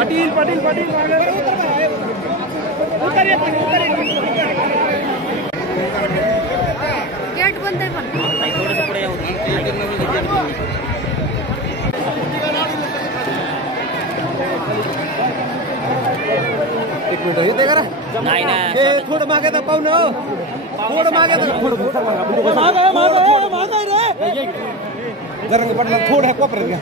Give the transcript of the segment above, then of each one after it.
Patil Patil Patil gate बंद आहे एक मिनिट येते करा नाही ना थोडं मागे तर पाहू ना थोडं मागे जरा पडला थोडं कोपऱ्यात घ्या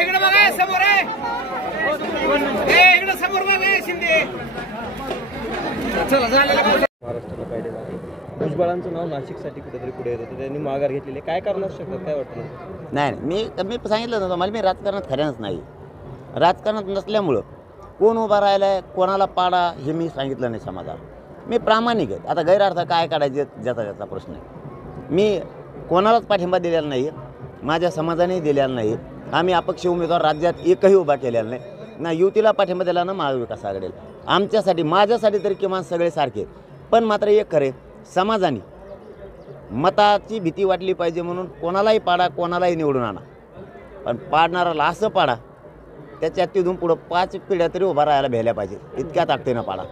इकडे बघा समोर आहे इकडे समोर बघा शिंदे चला झालेला महाराष्ट्राला पाहिजे भुजबळांचं नाव नाशिकसाठी कुठेतरी पुढे येतं त्यांनी माघार घेतलेली काय कारण असू शकतं काय वाटतं? नाही मी सांगितलं नव्हतं मला मी राजकारणात खऱ्यानंच नाही राजकारणात नसल्यामुळं कोण उभा राहिला आहे कोणाला पाडा हे मी सांगितलं नाही समाजाला मी प्रामाणिक आहे आता गैरअर्थ काय काढायचे ज्याचा त्याचा प्रश्न आहे मी कोणालाच पाठिंबा दिलेला नाही माझ्या समाजानेही दिलेला नाही आम्ही अपक्ष उमेदवार राज्यात एकही उभा केलेला नाही ना युतीला पाठिंबा दिला ना महाविकास आघाडीला आमच्यासाठी माझ्यासाठी तरी किमान सगळे सारखे पण मात्र एक खरे समाजाने मताची भीती वाटली पाहिजे म्हणून कोणालाही पाडा कोणालाही निवडून आणा पण पाडणाराला असं पाडा त्याच्यात तिथून पुढं 5 पिढ्या तरी उभा राहायला भेटल्या पाहिजे इतक्या ताकदीनं पाडा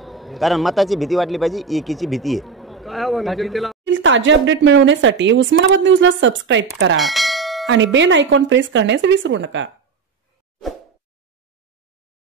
कारण मताची भीती वाटली पाहिजे एकीची भीती आहे ताजे अपडेट मिळवण्यासाठी उस्मानाबाद न्यूजला सबस्क्राईब करा आणि बेल आयकॉन प्रेस करण्यास विसरू नका।